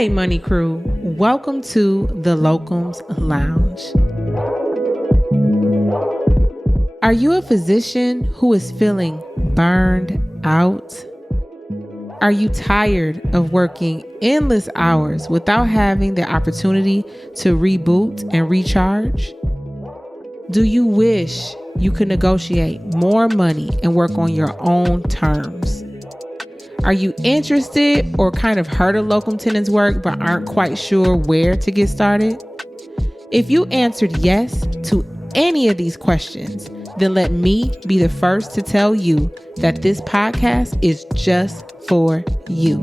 Hey, Money Crew. Welcome to the Locums Lounge. Are you a physician who is feeling burned out? Are you tired of working endless hours without having the opportunity to reboot and recharge? Do you wish you could negotiate more money and work on your own terms? Are you interested or kind of heard of locum tenens work but aren't quite sure where to get started? If you answered yes to any of these questions, then let me be the first to tell you that this podcast is just for you.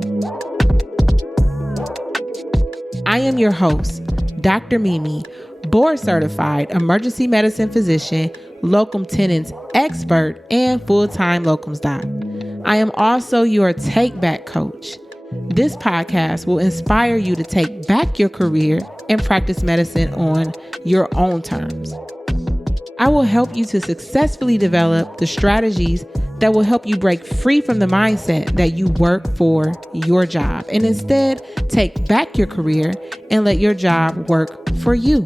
I am your host, Dr. Mimi, board certified emergency medicine physician, locum tenens expert, and full-time locums doc. I am also your take back coach. This podcast will inspire you to take back your career and practice medicine on your own terms. I will help you to successfully develop the strategies that will help you break free from the mindset that you work for your job and instead take back your career and let your job work for you.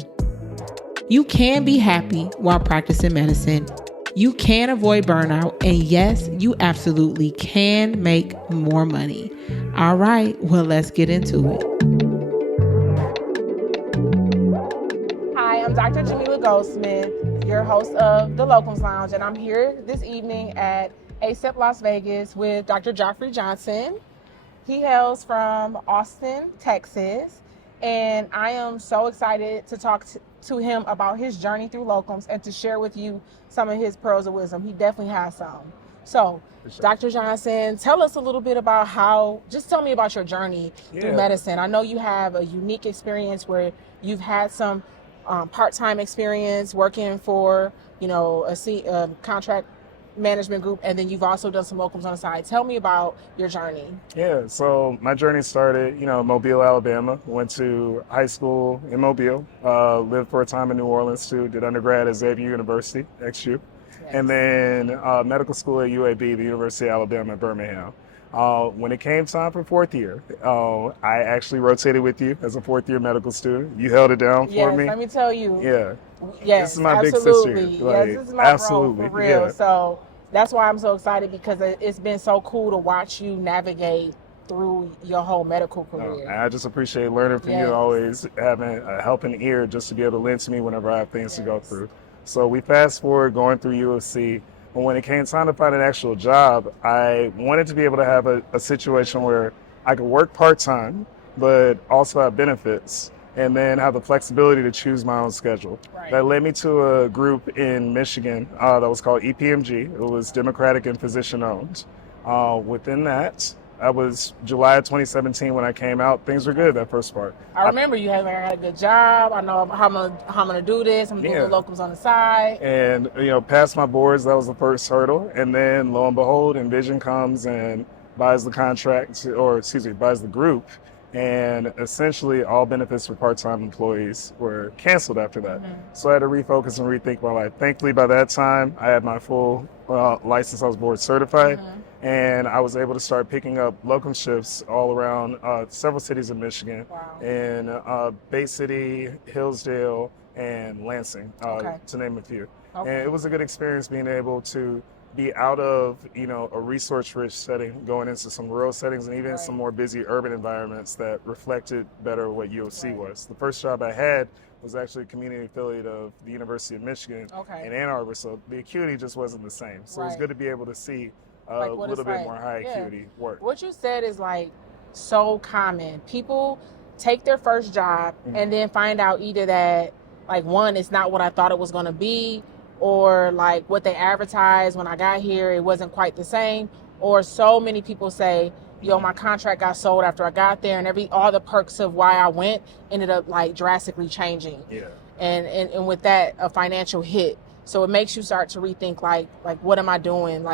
You can be happy while practicing medicine. You can avoid burnout, and yes, you absolutely can make more money. All right, well, let's get into it. Hi, I'm Dr. Jamila Goldsmith, your host of the Locums Lounge, and I'm here this evening at ASEP Las Vegas with Dr. Joffre Johnson. He hails from Austin, Texas, and I am so excited to talk to him about his journey through locums and to share with you some of his pearls of wisdom. He definitely has some. So, sure. Dr. Johnson, tell us a little bit about just tell me about your journey through medicine. I know you have a unique experience where you've had some part-time experience working for, a contract management group, and then you've also done some locums on the side. Tell me about your journey. Yeah, so my journey started, Mobile, Alabama. Went to high school in Mobile, lived for a time in New Orleans too, did undergrad at Xavier University, XU, and then medical school at UAB, the University of Alabama at Birmingham. When it came time for fourth year, I actually rotated with you as a fourth year medical student. You held it down for me. Yes, let me tell you. Yeah. Yes, this is my absolutely. Big sister. Yes, this is my bro, for real. Yeah. So that's why I'm so excited, because it's been so cool to watch you navigate through your whole medical career. I just appreciate learning from you, always having a helping ear just to be able to lend to me whenever I have things to go through. So we fast forward going through USC. And when it came time to find an actual job, I wanted to be able to have a situation where I could work part-time, but also have benefits, and then have the flexibility to choose my own schedule. Right. That led me to a group in Michigan that was called EPMG. It was Democratic and physician-owned. Within that, that was July of 2017 when I came out. Things were good that first part. I remember you had a good job. I know how I'm gonna do this. I'm doing the locums on the side. And passed my boards. That was the first hurdle. And then lo and behold, Envision comes and buys the buys the group. And essentially all benefits for part-time employees were canceled after that. Mm-hmm. So I had to refocus and rethink my life. Thankfully, by that time, I had my full license. I was board certified. Mm-hmm. And I was able to start picking up locum shifts all around several cities in Michigan, in Bay City, Hillsdale, and Lansing, to name a few. Okay. And it was a good experience being able to be out of, a resource-rich setting, going into some rural settings and even some more busy urban environments that reflected better what UOC was. The first job I had was actually a community affiliate of the University of Michigan in Ann Arbor, so the acuity just wasn't the same. So it was good to be able to see a little bit more high acuity work. What you said is so common. People take their first job and then find out either that one, it's not what I thought it was going to be, or what they advertised when I got here, it wasn't quite the same. Or so many people say, my contract got sold after I got there, and all the perks of why I went ended up drastically changing. Yeah. And with that, a financial hit. So it makes you start to rethink what am I doing?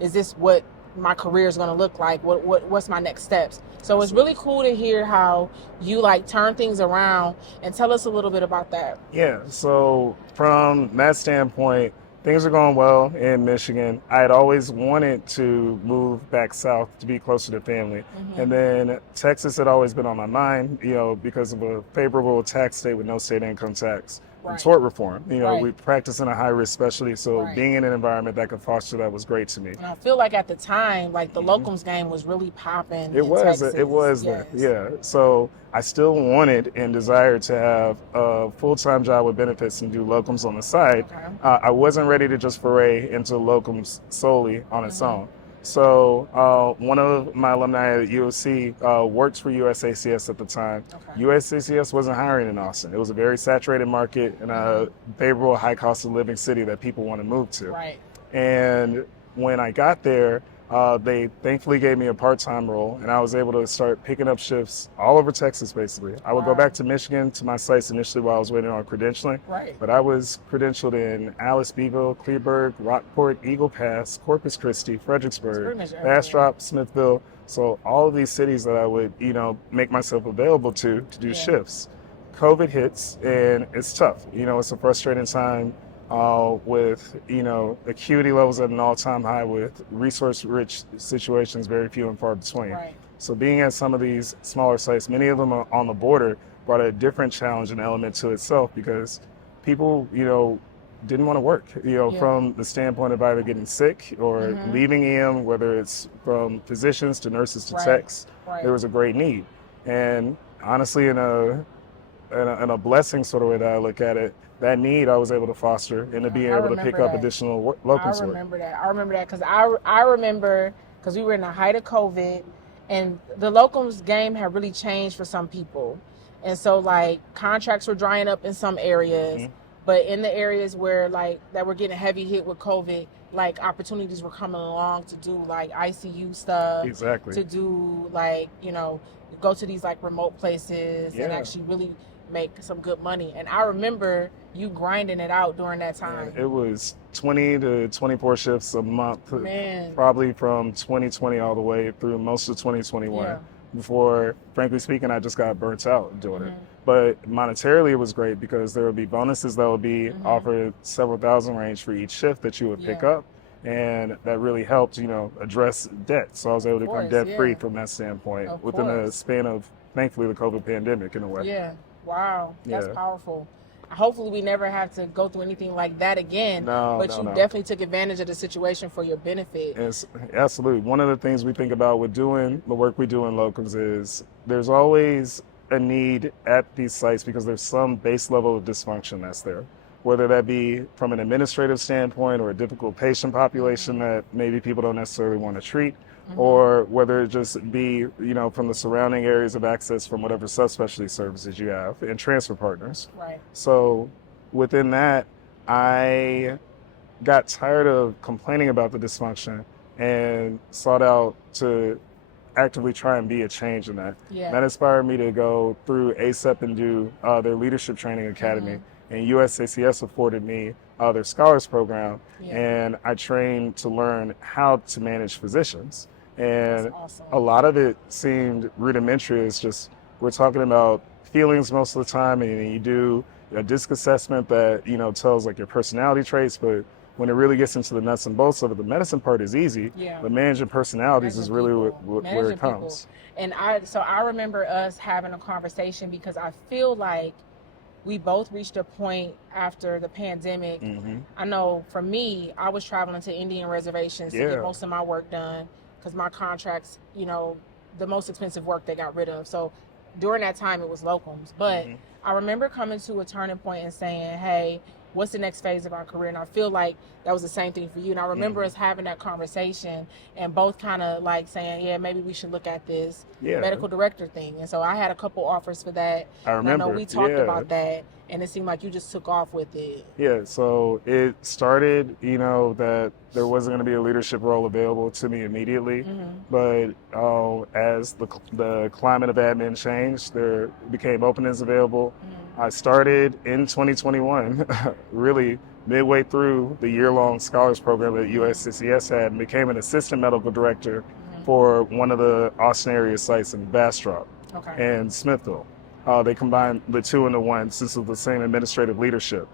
Is this what my career is going to look like? What's my next steps? So it's really cool to hear how you turn things around, and tell us a little bit about that. Yeah. So from that standpoint, things are going well in Michigan. I had always wanted to move back south to be closer to family. And then Texas had always been on my mind, because of a favorable tax state with no state income tax. And tort reform. We practice in a high-risk specialty, so being in an environment that could foster that was great to me. And I feel like at the time, like the locums game was really popping. It was. Yes. Yeah. So I still wanted and desired to have a full-time job with benefits and do locums on the side. I wasn't ready to just foray into locums solely on its own. So one of my alumni at UOC worked for USACS at the time. USACS wasn't hiring in Austin. It was a very saturated market and a favorable high cost of living city that people want to move to. And when I got there, they thankfully gave me a part-time role, and I was able to start picking up shifts all over Texas, basically. I would go back to Michigan to my sites initially while I was waiting on credentialing. But I was credentialed in Alice, Beeville, Clearburg, Rockport, Eagle Pass, Corpus Christi, Fredericksburg, Bastrop, Smithville. So all of these cities that I would, make myself available to do shifts. COVID hits, and it's tough. It's a frustrating time. With acuity levels at an all-time high, with resource-rich situations very few and far between. So being at some of these smaller sites, many of them are on the border, brought a different challenge and element to itself, because people didn't want to work from the standpoint of either getting sick or leaving EM, whether it's from physicians to nurses to techs. There was a great need, and honestly, in a blessing sort of way that I look at it, that need I was able to foster and to be able to pick up additional locums work. I remember that because I remember because we were in the height of COVID, and the locums game had really changed for some people, and so like contracts were drying up in some areas, but in the areas where like that were getting heavy hit with COVID, like opportunities were coming along to do like ICU stuff, to do like go to these like remote places and actually really make some good money. And I remember you grinding it out during that time. It was 20 to 24 shifts a month, probably from 2020 all the way through most of 2021. Before, frankly speaking, I just got burnt out doing it. But monetarily, it was great because there would be bonuses that would be offered several thousand range for each shift that you would pick up. And that really helped, address debt. So I was able to become debt-free from that standpoint within the span of, thankfully, the COVID pandemic in a way. Wow, that's powerful. Hopefully we never have to go through anything like that again, but you definitely took advantage of the situation for your benefit. Yes, absolutely. One of the things we think about with doing the work we do in locums is there's always a need at these sites because there's some base level of dysfunction that's there, whether that be from an administrative standpoint or a difficult patient population that maybe people don't necessarily want to treat, or whether it just be, from the surrounding areas of access from whatever subspecialty services you have and transfer partners. So within that, I got tired of complaining about the dysfunction and sought out to actively try and be a change in that. That inspired me to go through ACEP and do their leadership training academy. And USACS afforded me their scholars program, and I trained to learn how to manage physicians. And a lot of it seemed rudimentary. It's just, we're talking about feelings most of the time, and you do a DISC assessment that, tells like your personality traits, but when it really gets into the nuts and bolts of it, the medicine part is easy, but managing personalities is really where it comes. And I remember us having a conversation because I feel like we both reached a point after the pandemic. I know for me, I was traveling to Indian reservations to get most of my work done because my contracts, the most expensive work they got rid of. So during that time, it was locums. But I remember coming to a turning point and saying, hey, what's the next phase of our career? And I feel like that was the same thing for you. And I remember us having that conversation and both kind of like saying, maybe we should look at this medical director thing. And so I had a couple offers for that. I remember. I know we talked about that, and it seemed like you just took off with it. So it started, that there wasn't going to be a leadership role available to me immediately. But as the climate of admin changed, there became openings available. I started in 2021, really midway through the year-long scholars program that USCCS had, and became an assistant medical director for one of the Austin area sites in Bastrop and Smithville. They combined the two into one since it was the same administrative leadership.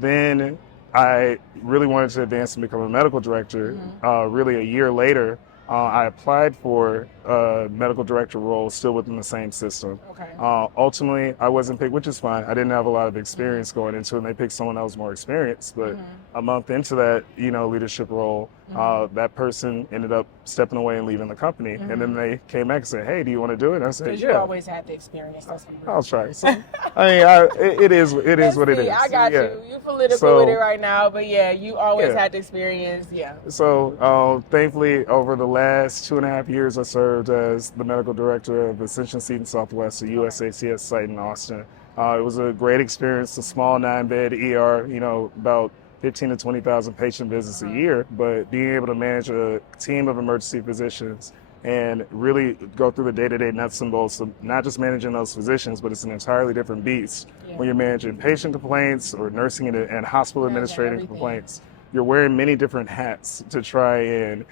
Then I really wanted to advance and become a medical director. Really, a year later, I applied for a medical director role still within the same system. Okay. Ultimately, I wasn't picked, which is fine. I didn't have a lot of experience going into it, and they picked someone that was more experienced. But a month into that, leadership role, that person ended up stepping away and leaving the company. And then they came back and said, "Hey, do you want to do it?" And I said, Because "Yeah." you always had the experience. That's what I'll try. So, I mean, it is what it is. I got Yeah. you. You're political So- with it right now, but yeah, you always Yeah. had the experience. Yeah. So, thankfully, over the last 2.5 years, I served as the medical director of Ascension Seton Southwest, a USACS site in Austin. It was a great experience, a small 9-bed ER, about 15 to 20,000 patient visits a year, but being able to manage a team of emergency physicians and really go through the day-to-day nuts and bolts of not just managing those physicians, but it's an entirely different beast when you're managing patient complaints or nursing and hospital administrative everything. complaints. You're wearing many different hats to try and,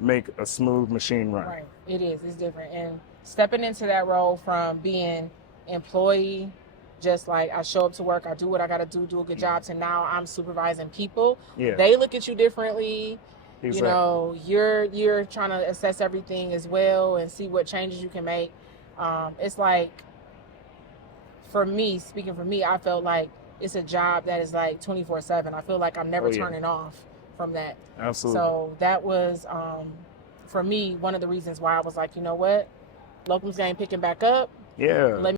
make a smooth machine run. Right. It is. It's different. And stepping into that role from being employee, just like I show up to work, I do what I got to do a good job, to now I'm supervising people. Yeah. They look at you differently. Exactly. You're trying to assess everything as well and see what changes you can make. It's like, speaking for me, I felt like it's a job that is like 24/7. I feel like I'm never turning off from that. Absolutely. So that was, for me, one of the reasons why I was like, you know what, Locums game picking back up. Yeah.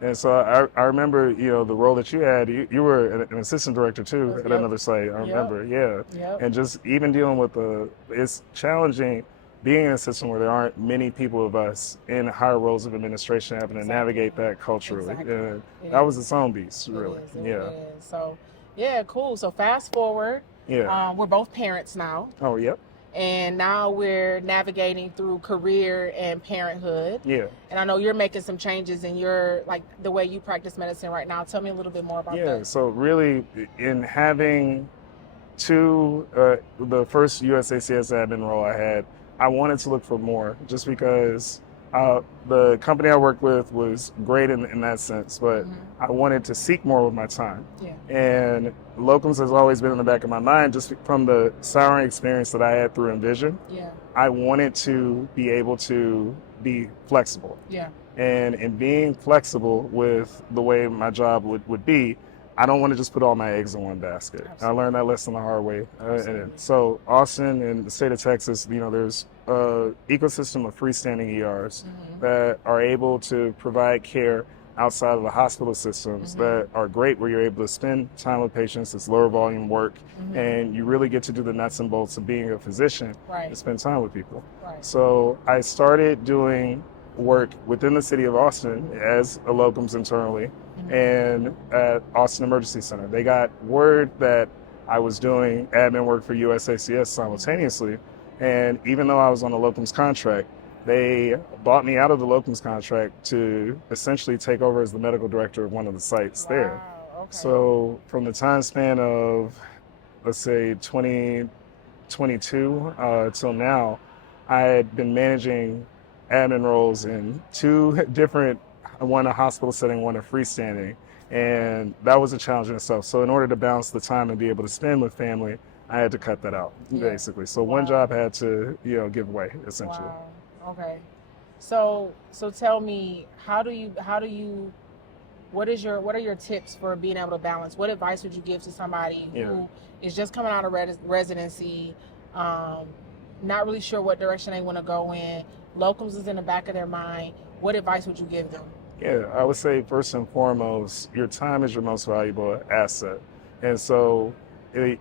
And so I remember, the role that you had, you were an assistant director too at another site. I remember, yeah. And just even dealing with it's challenging being an assistant where there aren't many people of us in higher roles of administration having to navigate that culturally. And that was its own beast, really. It is. So, yeah, cool. So fast forward. Yeah. We're both parents now. Oh, yep. And now we're navigating through career and parenthood. Yeah. And I know you're making some changes in the way you practice medicine right now. Tell me a little bit more about that. Yeah, so really in having the first USACS admin role I had, I wanted to look for more just because the company I worked with was great in that sense, but I wanted to seek more with my time. Yeah. And locums has always been in the back of my mind just from the souring experience that I had through Envision. Yeah. I wanted to be able to be flexible. Yeah. And in being flexible with the way my job would be, I don't want to just put all my eggs in one basket. Absolutely. I learned that lesson the hard way. And so Austin and the state of Texas, there's an ecosystem of freestanding ERs that are able to provide care outside of the hospital systems that are great, where you're able to spend time with patients. It's lower volume work, and you really get to do the nuts and bolts of being a physician and spend time with people. Right. So I started doing work within the city of Austin as a locums internally and at Austin Emergency Center. They got word that I was doing admin work for USACS simultaneously, and even though I was on a locums contract, they bought me out of the locums contract to essentially take over as the medical director of one of the sites there. Okay. So from the time span of, let's say, 2022 till now, I had been managing admin roles in two different, one a hospital setting, one a freestanding, and that was a challenge in itself. So in order to balance the time and be able to spend with family, I had to cut that out, basically. So one job had to, give way, essentially. Wow. Okay. So tell me, what are your tips for being able to balance? What advice would you give to somebody who is just coming out of residency, not really sure what direction they want to go in? Locums is in the back of their mind. What advice would you give them? Yeah, I would say first and foremost, your time is your most valuable asset. And so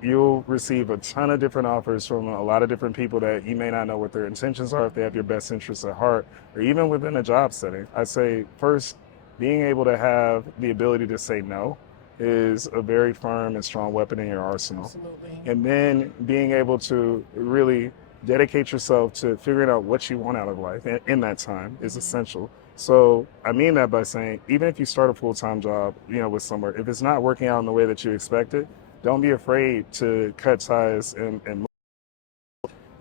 you'll receive a ton of different offers from a lot of different people that you may not know what their intentions are, if they have your best interests at heart, or even within a job setting. I'd say first, being able to have the ability to say no is a very firm and strong weapon in your arsenal. Absolutely. And then being able to really dedicate yourself to figuring out what you want out of life in that time is essential. So I mean that by saying, even if you start a full-time job, with somewhere, if it's not working out in the way that you expected, don't be afraid to cut ties and move.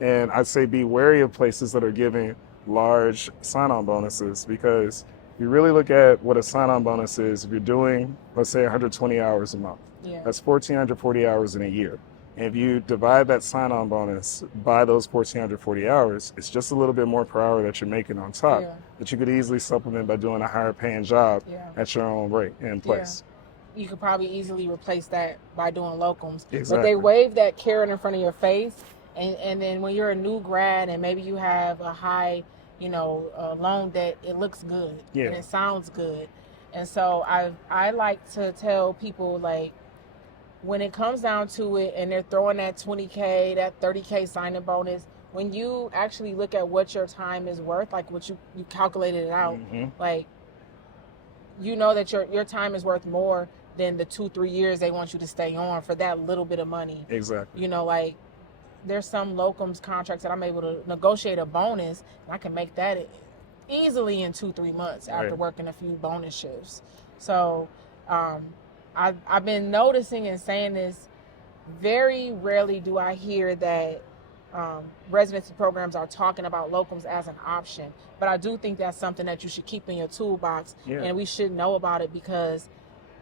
And I'd say be wary of places that are giving large sign-on bonuses, because you really look at what a sign-on bonus is, if you're doing, let's say 120 hours a month, that's 1,440 hours in a year. And if you divide that sign-on bonus by those 1,440 hours, it's just a little bit more per hour that you're making on top that you could easily supplement by doing a higher paying job at your own rate and place. You could probably easily replace that by doing locums. Exactly. But they wave that carrot in front of your face, and then when you're a new grad and maybe you have a high, loan debt, it looks good and it sounds good. And so I like to tell people, like, when it comes down to it and they're throwing that $20K, that $30K signing bonus, when you actually look at what your time is worth, like what you calculated it out, like, that your time is worth more than the 2-3 years they want you to stay on for that little bit of money. Exactly. Like, there's some locums contracts that I'm able to negotiate a bonus, and I can make that easily in 2-3 months after working a few bonus shifts. So I've been noticing and saying this, very rarely do I hear that residency programs are talking about locums as an option, but I do think that's something that you should keep in your toolbox, and we should know about it, because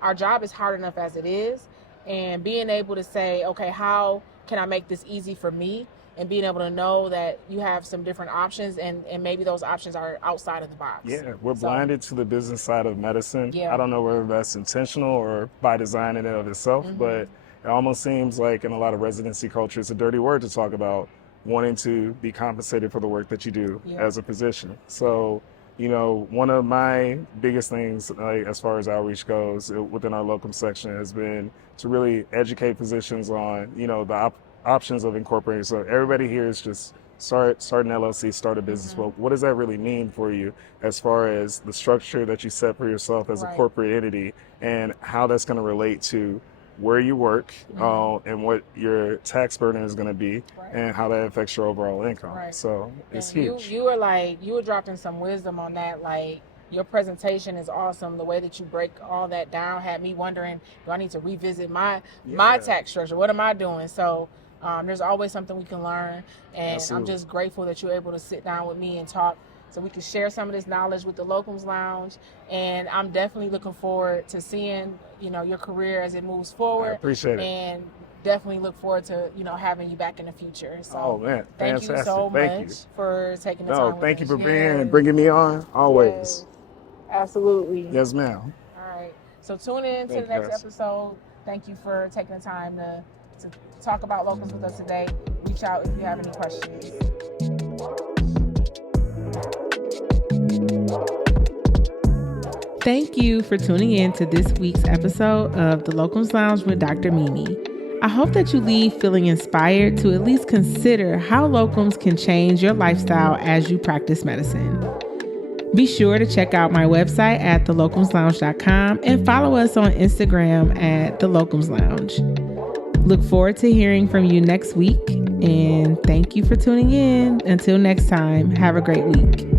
our job is hard enough as it is, and being able to say, okay, how can I make this easy for me, and being able to know that you have some different options, and maybe those options are outside of the box. We're blinded to the business side of medicine. I don't know whether that's intentional or by design in and of itself, but it almost seems like in a lot of residency culture, it's a dirty word to talk about wanting to be compensated for the work that you do as a physician. So, one of my biggest things, as far as outreach goes within our locum section, has been to really educate physicians on, the options of incorporating. So everybody here is just start an LLC, start a business. Well, what does that really mean for you as far as the structure that you set for yourself as a corporate entity, and how that's going to relate to where you work and what your tax burden is going to be and how that affects your overall income. So it's huge. You were dropping some wisdom on that. Like, your presentation is awesome. The way that you break all that down had me wondering, do I need to revisit my tax structure? What am I doing? So there's always something we can learn, and Absolutely. I'm just grateful that you're able to sit down with me and talk, so we can share some of this knowledge with the Locums Lounge. And I'm definitely looking forward to seeing, your career as it moves forward. I appreciate it. And definitely look forward to, having you back in the future. So thank fantastic. you so Thank much you. for taking the time. Thank you with for us. being here and bringing me on always. Yes. Absolutely. Yes, ma'am. All right. So tune in to the next episode. Thank you for taking the time to talk about locums with us today. Reach out if you have any questions. Thank you for tuning in to this week's episode of the Locums Lounge with Dr. Mimi. I hope that you leave feeling inspired to at least consider how locums can change your lifestyle as you practice medicine. Be sure to check out my website at thelocumslounge.com and follow us on Instagram at The Locums Lounge. Look forward to hearing from you next week, and thank you for tuning in. Until next time, have a great week.